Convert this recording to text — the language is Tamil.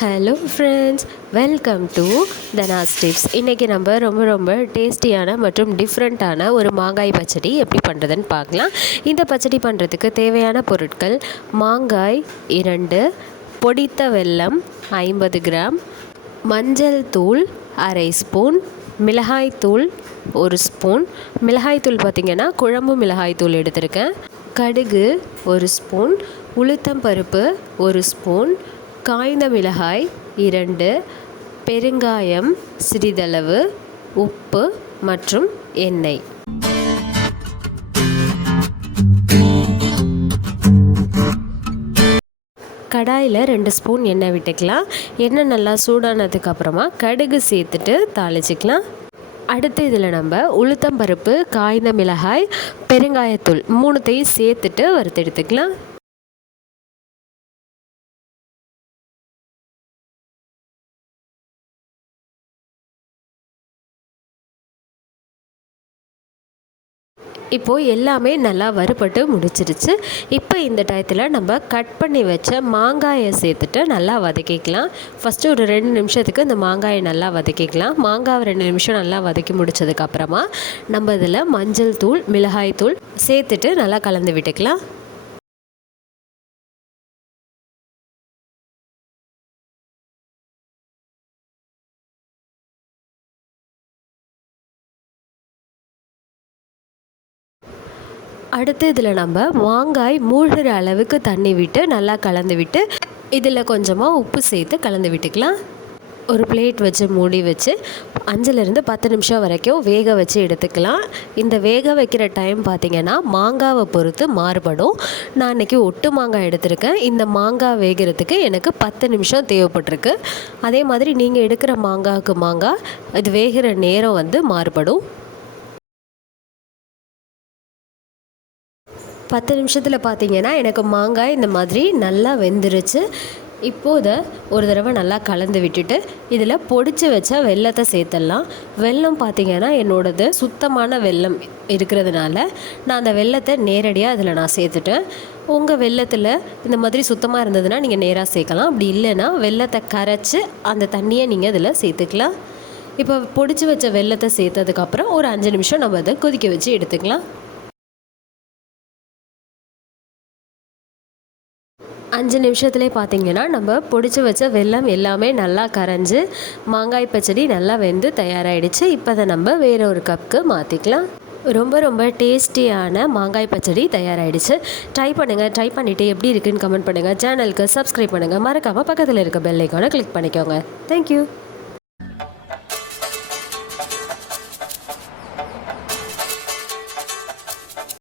Hello friends welcome to Dhana's tips இன்றைக்கி நம்ம ரொம்ப ரொம்ப டேஸ்டியான மற்றும் டிஃப்ரெண்ட்டான ஒரு மாங்காய் பச்சடி எப்படி பண்ணுறதுன்னு பார்க்கலாம். இந்த பச்சடி பண்ணுறதுக்கு தேவையான பொருட்கள் மாங்காய் இரண்டு பொடித்த வெல்லம் ஐம்பது கிராம் மஞ்சள் தூள் அரை ஸ்பூன் மிளகாய் தூள் ஒரு ஸ்பூன். மிளகாய் தூள் பார்த்திங்கன்னா குழம்பு மிளகாய் தூள் எடுத்திருக்கேன். கடுகு ஒரு ஸ்பூன் உளுத்தம் பருப்பு ஒரு ஸ்பூன் காய்ந்த மிளகாய் இரண்டு பெருங்காயம் சிறிதளவு உப்பு மற்றும் எண்ணெய். கடாயில் ரெண்டு ஸ்பூன் எண்ணெய் விட்டுக்கலாம். எண்ணெய் நல்லா சூடானதுக்கு அப்புறமா கடுகு சேர்த்துட்டு தாளிச்சிக்கலாம். அடுத்து இதில் நம்ம உளுத்தம் பருப்பு காய்ந்த மிளகாய் பெருங்காயத்தூள் மூணுத்தையும் சேர்த்துட்டு வறுத்து எடுத்துக்கலாம் இப்போது எல்லாமே நல்லா வறுபட்டு முடிச்சிருச்சு. இப்போ இந்த டயத்தில் நம்ம கட் பண்ணி வச்ச மாங்காயை சேர்த்துட்டு நல்லா வதக்கிக்கலாம். ஃபஸ்ட்டு ஒரு ரெண்டு நிமிஷத்துக்கு இந்த மாங்காயை நல்லா வதக்கிக்கலாம். மாங்காவை ரெண்டு நிமிஷம் நல்லா வதக்கி முடிச்சதுக்கப்புறமா நம்ம இதில் மஞ்சள் தூள் மிளகாய் தூள் சேர்த்துட்டு நல்லா கலந்து விட்டுக்கலாம். அடுத்து இதில் நம்ம மாங்காய் மூழ்கிற அளவுக்கு தண்ணி விட்டு நல்லா கலந்து விட்டு இதில் கொஞ்சமாக உப்பு சேர்த்து கலந்து விட்டுக்கலாம். ஒரு பிளேட் வச்சு மூடி வச்சு அஞ்சுலேருந்து பத்து நிமிஷம் வரைக்கும் வேக வச்சு எடுத்துக்கலாம். இந்த வேக வைக்கிற டைம் பார்த்திங்கன்னா மாங்காவை பொறுத்து மாறுபடும். நான் இன்றைக்கி ஒட்டு மாங்காய் எடுத்திருக்கேன். இந்த மாங்காய் வேகிறதுக்கு எனக்கு பத்து நிமிஷம் தேவைப்பட்டிருக்கு. அதே மாதிரி நீங்கள் எடுக்கிற மாங்காவுக்கு மாங்காய் இது வேகிற நேரம் வந்து மாறுபடும். பத்து நிமிஷத்தில் பார்த்தீங்கன்னா எனக்கு மாங்காய் இந்த மாதிரி நல்லா வெந்துருச்சு. இப்போது ஒரு தடவை நல்லா கலந்து விட்டுட்டு இதில் பொடிச்சு வச்ச வெள்ளத்தை சேர்த்துடலாம். வெல்லம் பார்த்திங்கன்னா என்னோடது சுத்தமான வெள்ளம் இருக்கிறதுனால நான் அந்த வெள்ளத்தை நேரடியாக அதில் நான் சேர்த்துட்டேன். உங்கள் வெள்ளத்தில் இந்த மாதிரி சுத்தமாக இருந்ததுன்னா நீங்கள் நேராக சேர்க்கலாம். அப்படி இல்லைன்னா வெள்ளத்தை கரைச்சி அந்த தண்ணியை நீங்கள் இதில் சேர்த்துக்கலாம். இப்போ பொடிச்சு வச்ச வெள்ளத்தை சேர்த்ததுக்கப்புறம் ஒரு அஞ்சு நிமிஷம் நம்ம அதை கொதிக்க வச்சு எடுத்துக்கலாம். அஞ்சு நிமிஷத்துலேயே பார்த்தீங்கன்னா நம்ம பொடிச்சு வச்ச வெல்லம் எல்லாமே நல்லா கரைஞ்சி மாங்காய் பச்சடி நல்லா வெந்து தயாராகிடுச்சு இப்போ அதை நம்ம வேற ஒரு கப்புக்கு மாற்றிக்கலாம் ரொம்ப ரொம்ப டேஸ்டியான மாங்காய் பச்சடி தயாராகிடுச்சு ட்ரை பண்ணுங்கள் ட்ரை பண்ணிவிட்டு எப்படி இருக்குன்னு கமெண்ட் பண்ணுங்கள் சேனலுக்கு சப்ஸ்கிரைப் பண்ணுங்கள் மறக்காமல் பக்கத்தில் இருக்க பெல்லைக்கான கிளிக் பண்ணிக்கோங்க. தேங்க்யூ